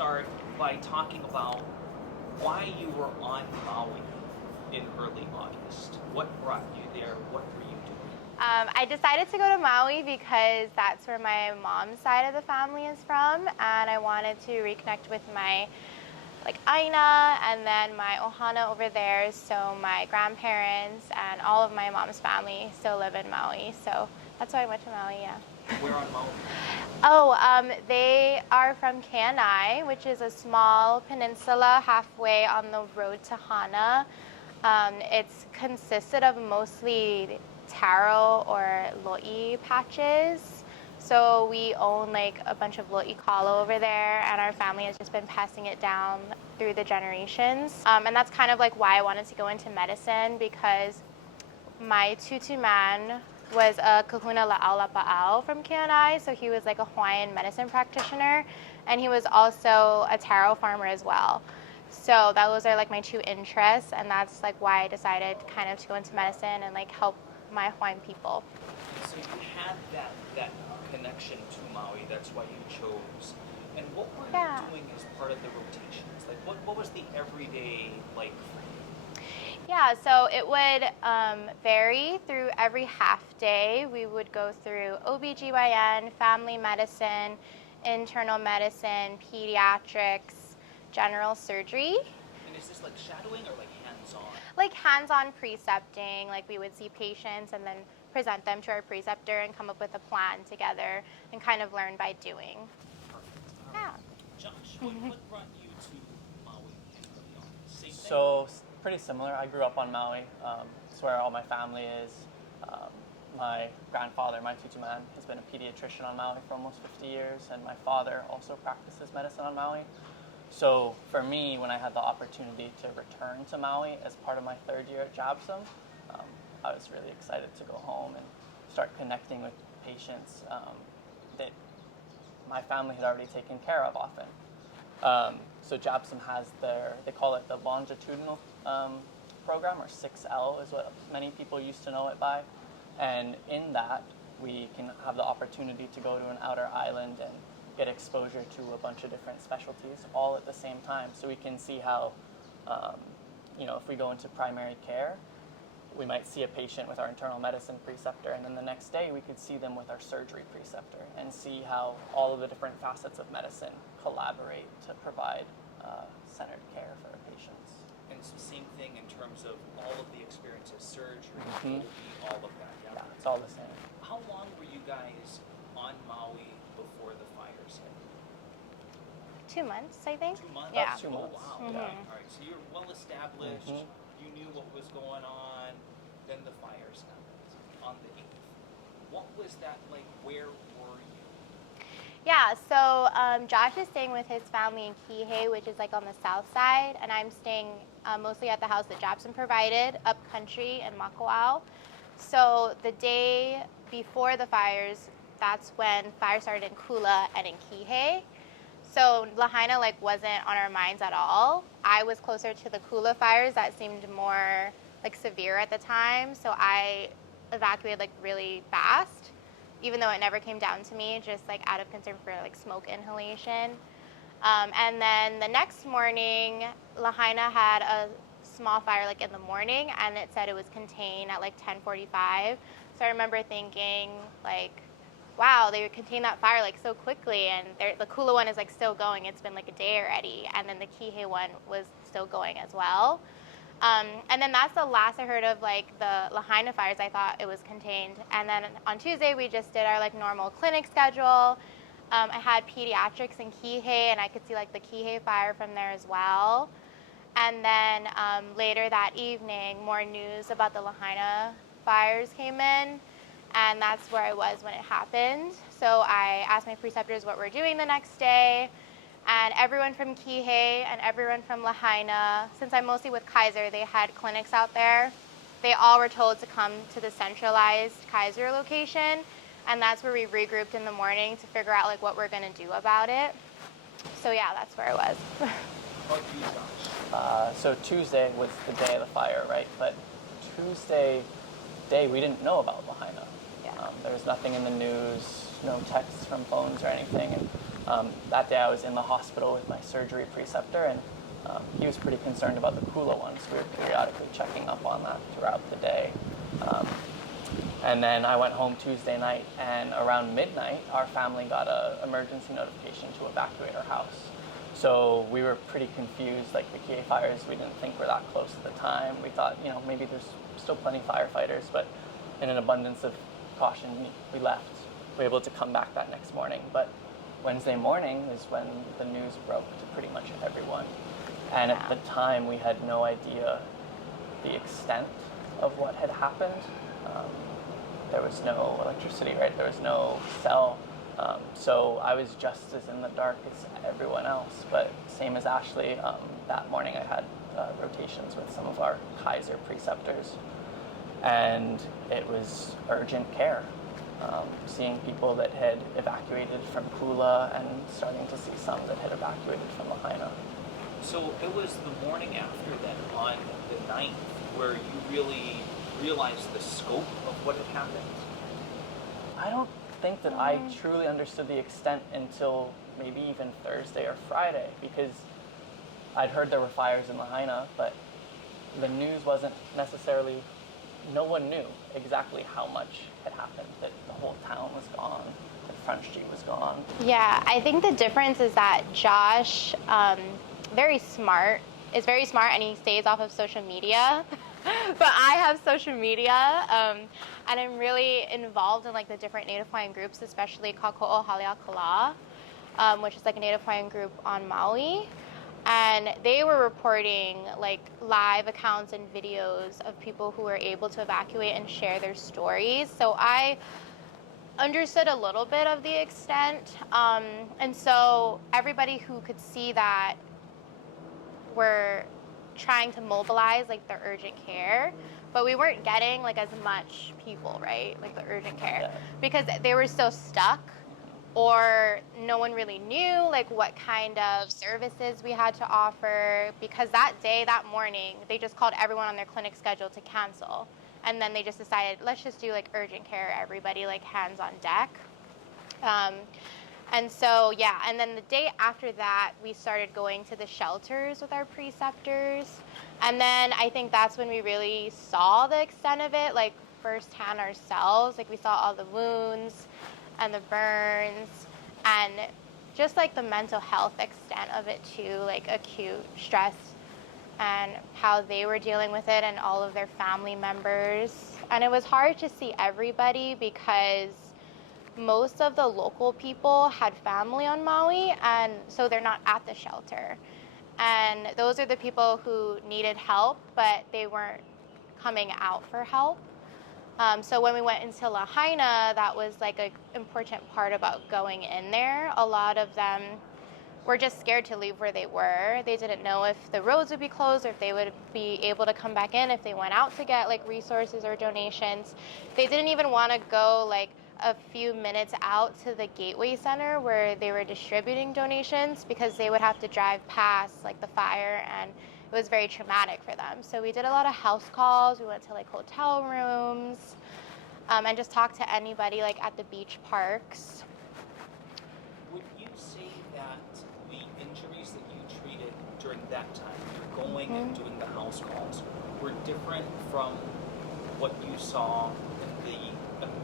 start by talking about why you were on Maui in early August. What brought you there? What were you doing? I decided to go to Maui because that's where my mom's side of the family is from, and I wanted to reconnect with my Aina and then my ohana over there. So my grandparents and all of my mom's family still live in Maui. So that's why I went to Maui, yeah. Where on Maui? They are from Keanai, which is a small peninsula halfway on the road to Hana. It's consisted of mostly taro or lo'i patches. So we own a bunch of lo'i kalo over there, and our family has just been passing it down through the generations. And that's kind of why I wanted to go into medicine, because my tutu man was a kahuna la'au lapa'au from Keanai, so he was a Hawaiian medicine practitioner, and he was also a taro farmer as well. So those are my two interests, and that's why I decided kind of to go into medicine and help my Hawaiian people. So you had that connection to Maui, that's why you chose. And what were you doing as part of the rotations? What was the everyday like for you? Yeah, so it would vary through every half day. We would go through OBGYN, family medicine, internal medicine, pediatrics, general surgery. And is this shadowing or hands-on? Hands-on precepting, we would see patients and then present them to our preceptor and come up with a plan together and kind of learn by doing. Perfect. Yeah. Josh, what brought you to Maui in early August? Same thing? So pretty similar. I grew up on Maui. It's where all my family is. My grandfather, my tutu man, has been a pediatrician on Maui for almost 50 years, and my father also practices medicine on Maui. So for me, when I had the opportunity to return to Maui as part of my third year at JABSOM, I was really excited to go home and start connecting with patients that my family had already taken care of often. So JABSOM has they call it the longitudinal program, or 6L is what many people used to know it by. And in that, we can have the opportunity to go to an outer island and get exposure to a bunch of different specialties all at the same time. So we can see how, if we go into primary care, we might see a patient with our internal medicine preceptor, and then the next day we could see them with our surgery preceptor and see how all of the different facets of medicine collaborate to provide centered care for our patients. And it's the same thing in terms of all of the experiences, surgery, all of that. Yeah, it's all the same. How long were you guys on Maui before the fires hit? 2 months, I think. 2 months? Yeah. 2 months. Oh, wow. Mm-hmm. Okay. All right, so you're well established. You knew what was going on. Then the fires happened on the 8th. What was that like? Where were you? Yeah, so Josh is staying with his family in Kihei, which is on the south side, and I'm staying mostly at the house that JABSOM provided, up country in Makawao. So the day before the fires, that's when fire started in Kula and in Kihei. So Lāhainā wasn't on our minds at all. I was closer to the Kula fires that seemed more severe at the time, so I evacuated really fast, even though it never came down to me, just out of concern for smoke inhalation. And then the next morning, Lāhainā had a small fire in the morning, and it said it was contained at 10:45. So I remember thinking wow, they contained that fire so quickly, and the Kula one is still going. It's been a day already, and then the Kihei one was still going as well. And then that's the last I heard of the Lāhainā fires. I thought it was contained. And then on Tuesday we just did our normal clinic schedule. I had pediatrics in Kihei, and I could see the Kihei fire from there as well. And then later that evening, more news about the Lāhainā fires came in, and that's where I was when it happened. So I asked my preceptors what we're doing the next day. And everyone from Kihei and everyone from Lāhainā, since I'm mostly with Kaiser, they had clinics out there. They all were told to come to the centralized Kaiser location, and that's where we regrouped in the morning to figure out what we're going to do about it. So yeah, that's where I was. What do you, Josh? So Tuesday was the day of the fire, right? But Tuesday day, we didn't know about Lāhainā. Yeah. There was nothing in the news, no texts from phones or anything. And That day I was in the hospital with my surgery preceptor, and he was pretty concerned about the kula one, so we were periodically checking up on that throughout the day. And then I went home Tuesday night, and around midnight, our family got an emergency notification to evacuate our house. So we were pretty confused, like the Kihei fires, we didn't think were that close at the time. We thought, maybe there's still plenty of firefighters, but in an abundance of caution, we left. We were able to come back that next morning. But Wednesday morning is when the news broke to pretty much everyone. And at the time, we had no idea the extent of what had happened. There was no electricity, right? There was no cell. So I was just as in the dark as everyone else. But same as Ashley, that morning I had rotations with some of our Kaiser preceptors. And it was urgent care. Seeing people that had evacuated from Kula and starting to see some that had evacuated from Lāhainā. So it was the morning after then, on the 9th, where you really realized the scope of what had happened? I don't think that I truly understood the extent until maybe even Thursday or Friday, because I'd heard there were fires in Lāhainā, but the news wasn't necessarily, no one knew exactly how much had happened, that the whole town was gone, that Front Street was gone. Yeah, I think the difference is that Josh, is very smart, and he stays off of social media. But I have social media, and I'm really involved in like the different Native Hawaiian groups, especially Kako'o Haleakala, which is like a Native Hawaiian group on Maui. And they were reporting like live accounts and videos of people who were able to evacuate and share their stories. So I understood a little bit of the extent. And so everybody who could see that were trying to mobilize like the urgent care, but we weren't getting like as much people, right? Like the urgent care, because they were so stuck, or no one really knew like what kind of services we had to offer, because that day, that morning, they just called everyone on their clinic schedule to cancel. And then they just decided, let's just do like urgent care, everybody like hands on deck. And so, yeah, and then the day after that, we started going to the shelters with our preceptors. And then I think that's when we really saw the extent of it, like firsthand ourselves. Like we saw all the wounds and the burns, and just like the mental health extent of it too, like acute stress and how they were dealing with it and all of their family members. And it was hard to see everybody because most of the local people had family on Maui, and so they're not at the shelter. And those are the people who needed help, but they weren't coming out for help. So when we went into Lāhainā, that was like an important part about going in there. A lot of them were just scared to leave where they were. They didn't know if the roads would be closed or if they would be able to come back in if they went out to get like resources or donations. They didn't even want to go like a few minutes out to the Gateway Center where they were distributing donations, because they would have to drive past like the fire, and it was very traumatic for them. So we did a lot of house calls. We went to like hotel rooms, and just talked to anybody like at the beach parks. Would you say that the injuries that you treated during that time, you're going and doing the house calls, were different from what you saw in the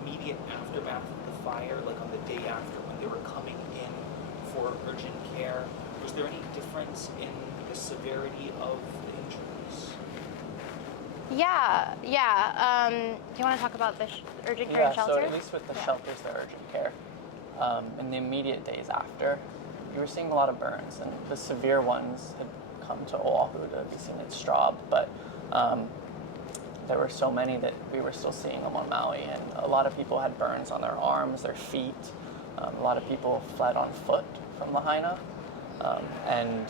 immediate aftermath of the fire, like on the day after when they were coming in for urgent care? Was there any difference in the severity of the injuries? Yeah. Do you want to talk about the urgent care and shelters? So at least with the shelters, the urgent care, in the immediate days after, you were seeing a lot of burns, and the severe ones had come to Oahu to be seen at Straub, but there were so many that we were still seeing them on Maui, and a lot of people had burns on their arms, their feet. A lot of people fled on foot from Lāhainā, and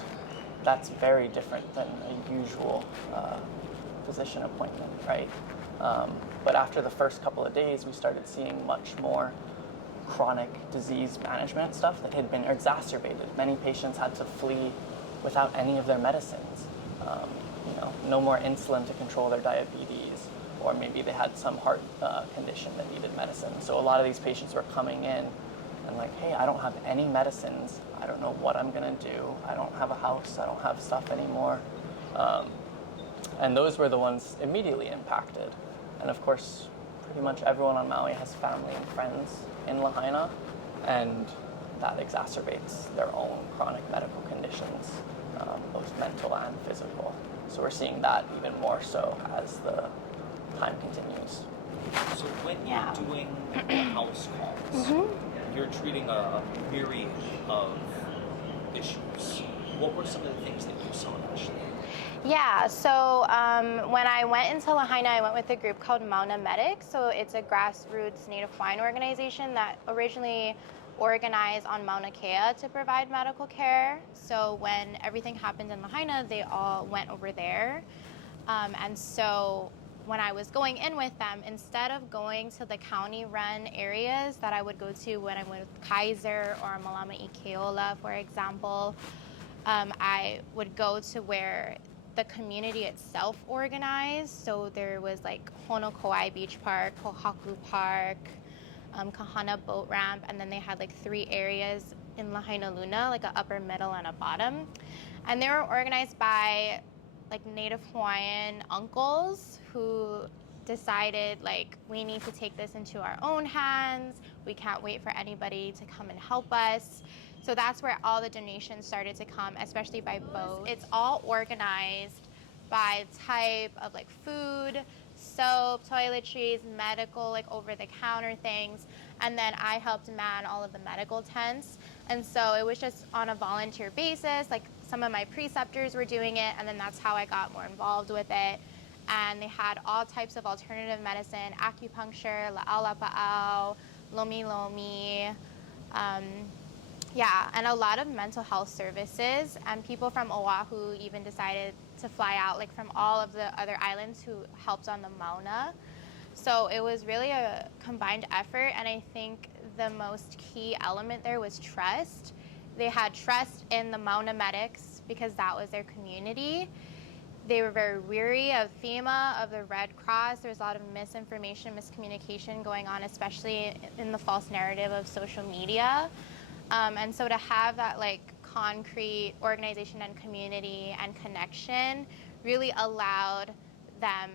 that's very different than a usual physician appointment, right? But after the first couple of days, we started seeing much more chronic disease management stuff that had been exacerbated. Many patients had to flee without any of their medicines. No more insulin to control their diabetes, or maybe they had some heart condition that needed medicine. So a lot of these patients were coming in and like, hey, I don't have any medicines. I don't know what I'm gonna do. I don't have a house. I don't have stuff anymore. And those were the ones immediately impacted. And of course, pretty much everyone on Maui has family and friends in Lāhainā, and that exacerbates their own chronic medical conditions, both mental and physical. So we're seeing that even more so as the time continues. So when you're doing the house calls, you're treating a myriad of issues. What were some of the things that you saw initially? Yeah, so when I went into Lāhainā, I went with a group called Mauna Medics. So it's a grassroots Native Hawaiian organization that originally organized on Mauna Kea to provide medical care. So when everything happened in Lāhainā, they all went over there. And so when I was going in with them, instead of going to the county-run areas that I would go to when I went with Kaiser or Malama I Keola, for example, I would go to where the community itself organized. So there was like Honokauai Beach Park, Pohaku Park, Kahana Boat Ramp, and then they had like 3 areas in Lahaina Luna, like an upper, middle, and a bottom. And they were organized by like Native Hawaiian uncles who decided like we need to take this into our own hands. We can't wait for anybody to come and help us. So that's where all the donations started to come, especially by boat. It's all organized by type of like food, soap, toiletries, medical, like over-the-counter things. And then I helped man all of the medical tents. And so it was just on a volunteer basis. Like some of my preceptors were doing it, and then that's how I got more involved with it. And they had all types of alternative medicine, acupuncture, la'au, lomi lomi, yeah, and a lot of mental health services, and people from Oahu even decided to fly out, like from all of the other islands who helped on the Mauna. So it was really a combined effort, and I think the most key element there was trust. They had trust in the Mauna medics because that was their community. They were very weary of FEMA, of the Red Cross. There was a lot of misinformation, miscommunication going on, especially in the false narrative of social media. And so to have that like concrete organization and community and connection really allowed them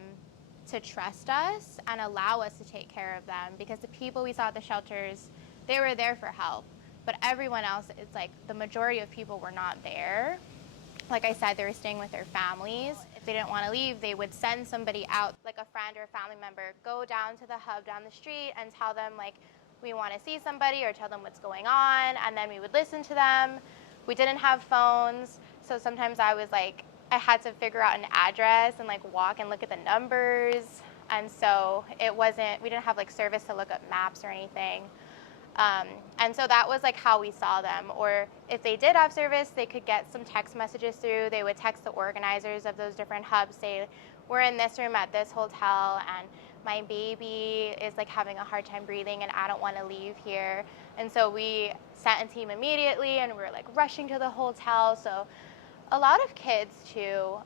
to trust us and allow us to take care of them, because the people we saw at the shelters, they were there for help. But everyone else, it's like the majority of people were not there. Like I said, they were staying with their families. If they didn't want to leave, they would send somebody out, like a friend or a family member, go down to the hub down the street and tell them like, we want to see somebody, or tell them what's going on, and then we would listen to them. We didn't have phones, so sometimes I was like, I had to figure out an address and like walk and look at the numbers, and so we didn't have like service to look up maps or anything. And so that was like how we saw them. Or if they did have service, they could get some text messages through. They would text the organizers of those different hubs, say, we're in this room at this hotel, and my baby is like having a hard time breathing and I don't want to leave here. And so we sent a team immediately, and we were like rushing to the hotel. So a lot of kids too.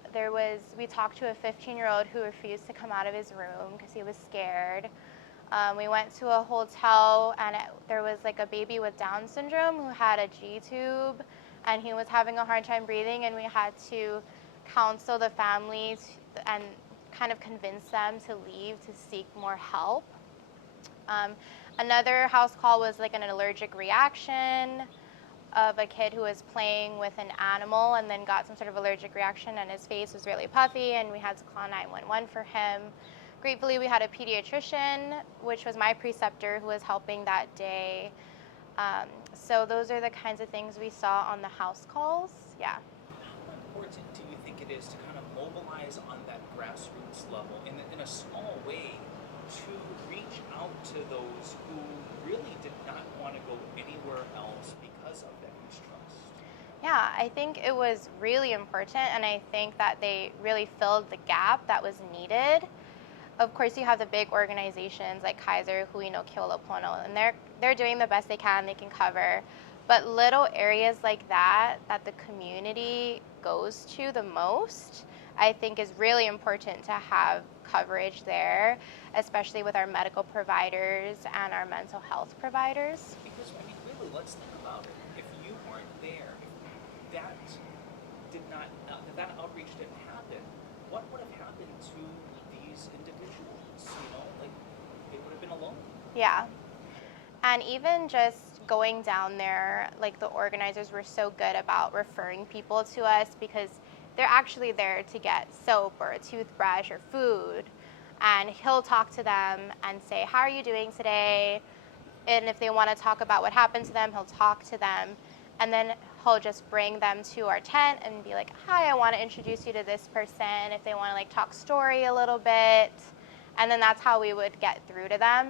We talked to a 15-year-old who refused to come out of his room because he was scared. We went to a hotel, and there was like a baby with Down syndrome who had a G-tube, and he was having a hard time breathing, and we had to counsel the families and kind of convince them to leave to seek more help. Another house call was like an allergic reaction of a kid who was playing with an animal and then got some sort of allergic reaction, and his face was really puffy, and we had to call 911 for him. Gratefully, we had a pediatrician, which was my preceptor, who was helping that day. So those are the kinds of things we saw on the house calls. Yeah. How important do you think it is to kind of mobilize on that grassroots level in a small way to reach out to those who really did not want to go anywhere else because of that mistrust? Yeah, I think it was really important, and I think that they really filled the gap that was needed. Of course, you have the big organizations like Kaiser, Huino, Keolopono, and they're doing the best they can cover. But little areas like that the community goes to the most, I think is really important to have coverage there, especially with our medical providers and our mental health providers. Because, I mean, let's think about it. If you weren't there, if that did not, if that outreach didn't happen, what would have happened to these individuals? You know, like they would have been alone. Yeah. And even just going down there, like the organizers were so good about referring people to us because they're actually there to get soap or a toothbrush or food. And he'll talk to them and say, how are you doing today? And if they want to talk about what happened to them, he'll talk to them. And then he'll just bring them to our tent and be like, hi, I want to introduce you to this person. If they want to like talk story a little bit. And then that's how we would get through to them,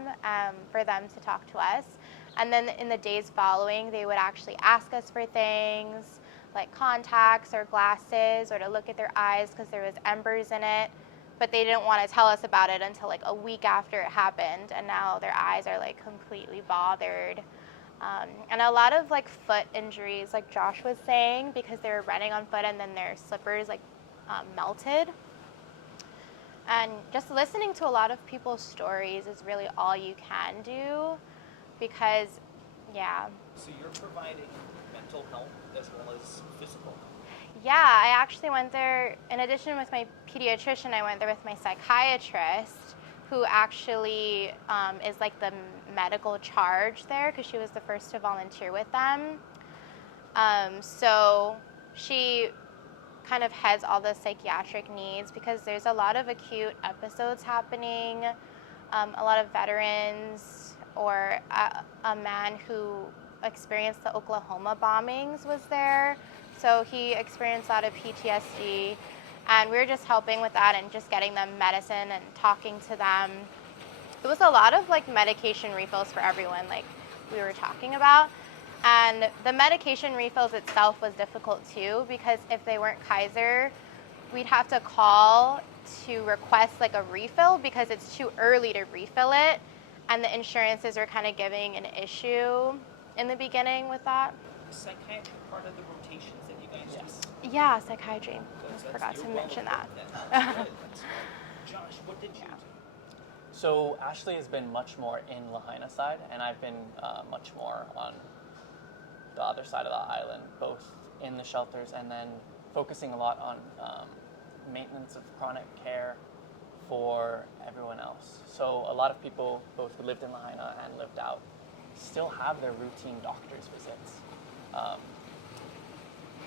for them to talk to us. And then in the days following, they would actually ask us for things like contacts or glasses or to look at their eyes because there was embers in it. But they didn't want to tell us about it until like a week after it happened. And now their eyes are like completely bothered. And a lot of like foot injuries, like Josh was saying, because they were running on foot and then their slippers like melted. And just listening to a lot of people's stories is really all you can do because, yeah. So you're providing mental health as well as physical health. Yeah, I actually went there, in addition with my pediatrician, I went there with my psychiatrist, who actually is like the medical charge there because she was the first to volunteer with them. So she kind of heads all the psychiatric needs because there's a lot of acute episodes happening, a lot of veterans, or a man who experienced the Oklahoma bombings was there. So he experienced a lot of PTSD, and we were just helping with that and just getting them medicine and talking to them. It was a lot of like medication refills for everyone, like we were talking about. And the medication refills itself was difficult too because if they weren't Kaiser, we'd have to call to request like a refill because it's too early to refill it. And the insurances are kind of giving an issue in the beginning with that. Is psychiatry part of the rotations that you guys do? Yeah, psychiatry. That's- I forgot to you're well mention that. equipped then. That's good. That's good. Josh, what did you do? So Ashley has been much more in Lāhainā side, and I've been much more on the other side of the island, both in the shelters and then focusing a lot on maintenance of chronic care for everyone else. So a lot of people, both who lived in Lāhainā and lived out, still have their routine doctor's visits.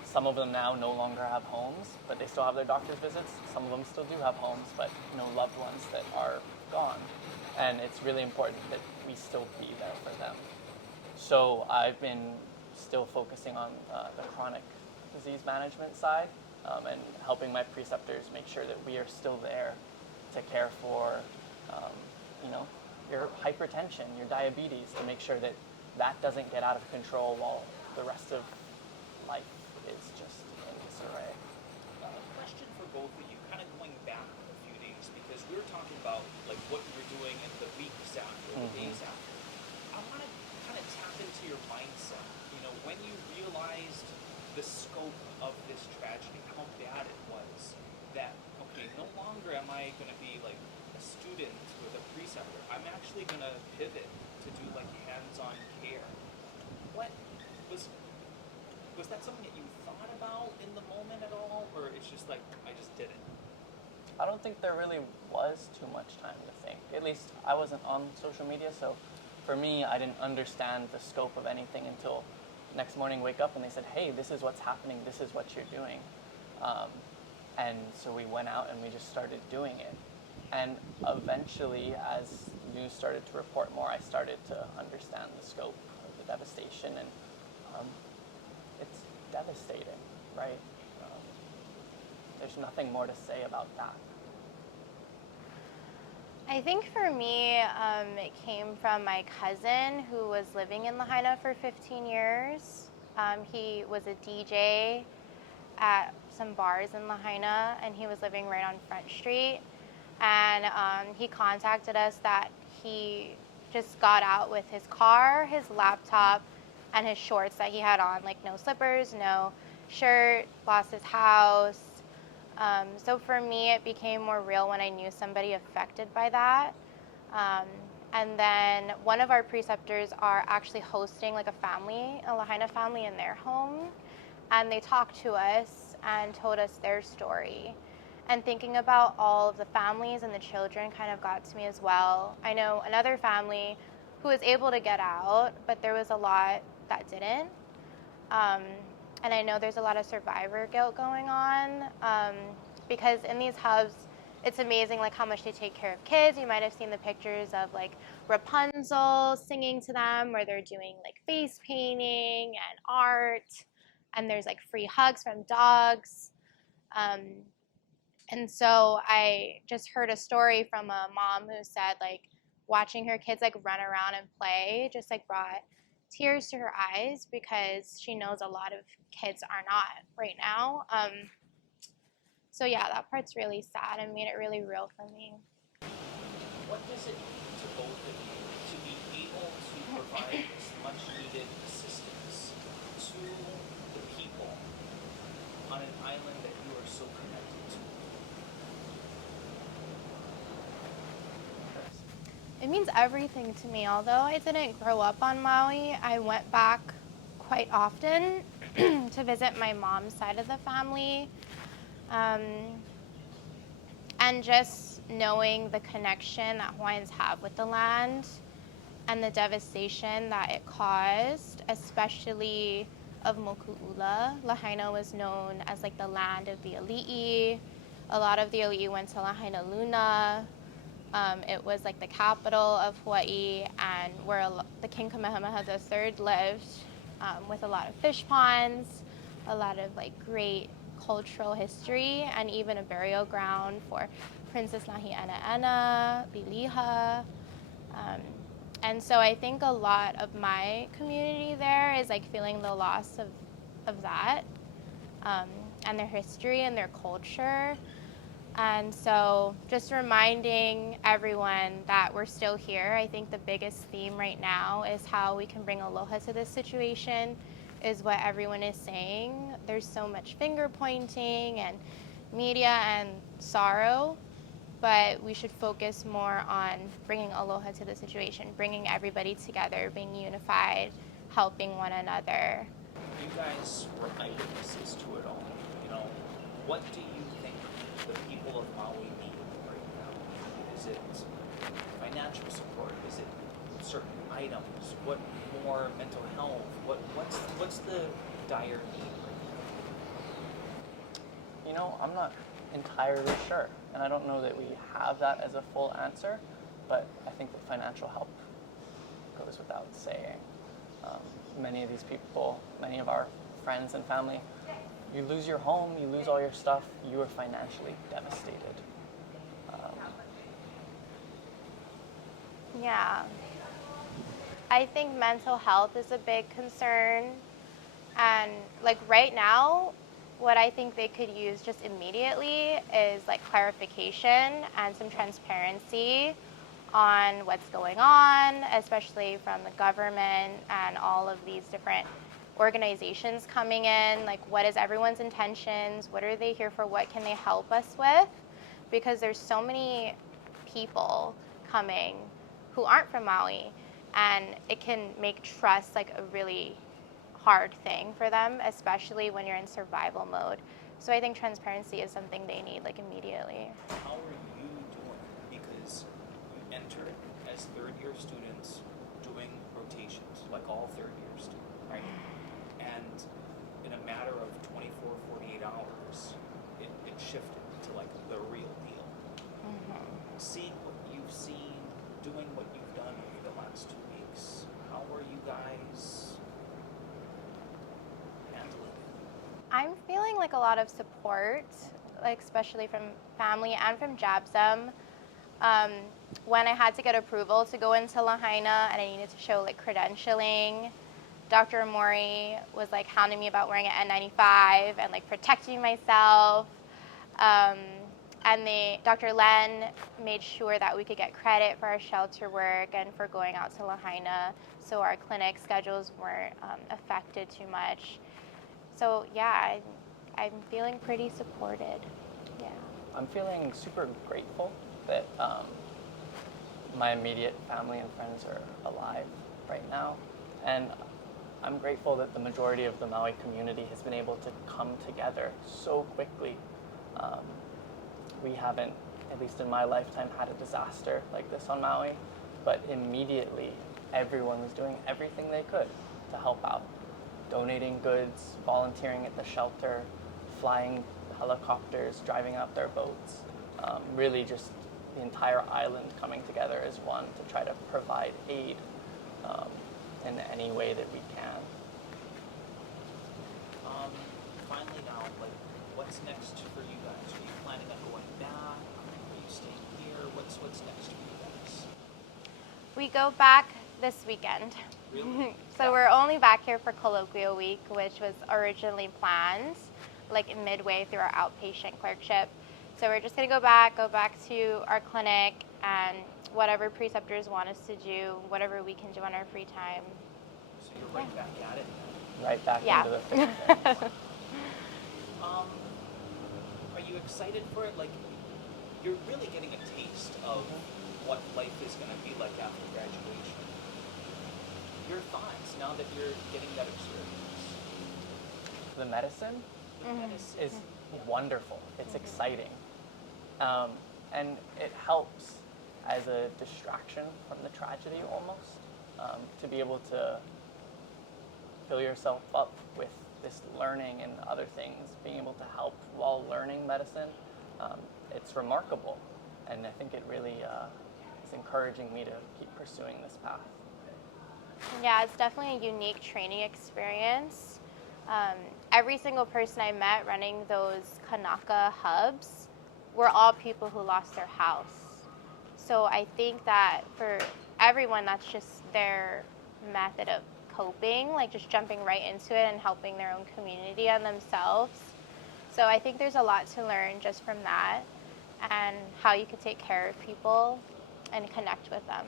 Some of them now no longer have homes, but they still have their doctor's visits. Some of them still do have homes, but loved ones that are gone. And it's really important that we still be there for them. So I've been still focusing on the chronic disease management side and helping my preceptors make sure that we are still there to care for, your hypertension, your diabetes, to make sure that that doesn't get out of control while the rest of life is just in disarray. Question for both of you, kind of going back a few days, because we were talking about like what you were doing in the weeks after, the days after. I want to kind of tap into your mindset. When you realized the scope of this tragedy, how bad it was, that okay, no longer am I going to be like a student with a preceptor. I'm actually going to pivot to do like hands-on care. What was that something that you thought about in the moment at all, or it's just like I just did it? I don't think there really was too much time to think. At least I wasn't on social media, so for me, I didn't understand the scope of anything until next morning wake up and they said, hey, this is what's happening, this is what you're doing. And so we went out and we just started doing it. And eventually, as news started to report more, I started to understand the scope of the devastation, and it's devastating, right? There's nothing more to say about that. I think for me, it came from my cousin who was living in Lāhainā for 15 years. He was a DJ at some bars in Lāhainā, and he was living right on Front Street. And he contacted us that he just got out with his car, his laptop, and his shorts that he had on, like no slippers, no shirt, lost his house. So for me, it became more real when I knew somebody affected by that. And then one of our preceptors are actually hosting like a family, a Lāhainā family in their home. And they talked to us and told us their story. And thinking about all of the families and the children kind of got to me as well. I know another family who was able to get out, but there was a lot that didn't. And I know there's a lot of survivor guilt going on, because in these hubs, it's amazing like how much they take care of kids. You might have seen the pictures of like Rapunzel singing to them, where they're doing like face painting and art, and there's like free hugs from dogs. And so I just heard a story from a mom who said like watching her kids like run around and play just like brought tears to her eyes, because she knows a lot of kids are not right now. So yeah, that part's really sad and made it really real for me. What does it mean to both of you to be able to provide this much needed assistance to the people on an island that you are so connected to? It means everything to me. Although I didn't grow up on Maui, I went back quite often to visit my mom's side of the family. And just knowing the connection that Hawaiians have with the land and the devastation that it caused, especially of Moku'ula. Lahaina was known as like the land of the ali'i. A lot of the ali'i went to Lahaina Luna. It was like the capital of Hawaii, and where the King Kamehameha III lived, with a lot of fish ponds, a lot of like great cultural history, and even a burial ground for Princess Lāhainā, Liliha. And so I think a lot of my community there is like feeling the loss of that, and their history and their culture. And so just reminding everyone that we're still here. I think the biggest theme right now is how we can bring aloha to this situation, is what everyone is saying. There's so much finger pointing and media and sorrow, but we should focus more on bringing aloha to the situation, bringing everybody together, being unified, helping one another. You guys were eyewitnesses to it all. You know, what do you think the people of Maui need right now? Is it financial support? Is it certain items? What more mental health? What's the dire need right now? You know, I'm not entirely sure, and I don't know that we have that as a full answer, but I think that financial help goes without saying. Many of these people, many of our friends and family, you lose your home, you lose all your stuff, you are financially devastated. Yeah. I think mental health is a big concern. And like right now, what I think they could use just immediately is like clarification and some transparency on what's going on, especially from the government and all of these different organizations coming in. Like, what is everyone's intentions? What are they here for? What can they help us with? Because there's so many people coming who aren't from Maui, and it can make trust like a really hard thing for them, especially when you're in survival mode. So I think transparency is something they need like immediately. How are you doing? Because you entered as third-year students doing rotations, like all third-year students, right? And in a matter of 24, 48 hours, it shifted to like the real deal. Mm-hmm. Seeing what you've seen, doing what you've done over the last 2 weeks, how are you guys handling it? I'm feeling like a lot of support, like especially from family and from JABSOM. When I had to get approval to go into Lāhainā and I needed to show like credentialing, Dr. Amori was like hounding me about wearing an N95 and like protecting myself. And Dr. Len made sure that we could get credit for our shelter work and for going out to Lāhainā, so our clinic schedules weren't affected too much. So yeah, I'm feeling pretty supported. Yeah. I'm feeling super grateful that my immediate family and friends are alive right now. And I'm grateful that the majority of the Maui community has been able to come together so quickly. We haven't, at least in my lifetime, had a disaster like this on Maui, but immediately everyone was doing everything they could to help out. Donating goods, volunteering at the shelter, flying helicopters, driving out their boats. Really just the entire island coming together as one to try to provide aid in any way that we can. Finally now, like, what's next for you guys? Are you planning on going back? Are you staying here? What's next for you guys? We go back this weekend. Really? So we're only back here for colloquial week, which was originally planned like midway through our outpatient clerkship. So we're just gonna go back to our clinic, and whatever preceptors want us to do, whatever we can do on our free time. So you're right back at it. Right back Yeah. into the thick of things. Are you excited for it? Like, you're really getting a taste of what life is going to be like after graduation. Your thoughts now that you're getting that experience? The medicine Medicine. is wonderful. It's exciting. And it helps as a distraction from the tragedy almost, to be able to fill yourself up with this learning and other things, being able to help while learning medicine. It's remarkable, and I think it really is encouraging me to keep pursuing this path. Yeah, it's definitely a unique training experience. Every single person I met running those Kanaka hubs were all people who lost their house. So I think that for everyone, that's just their method of coping, like just jumping right into it and helping their own community and themselves. So I think there's a lot to learn just from that, and how you could take care of people and connect with them.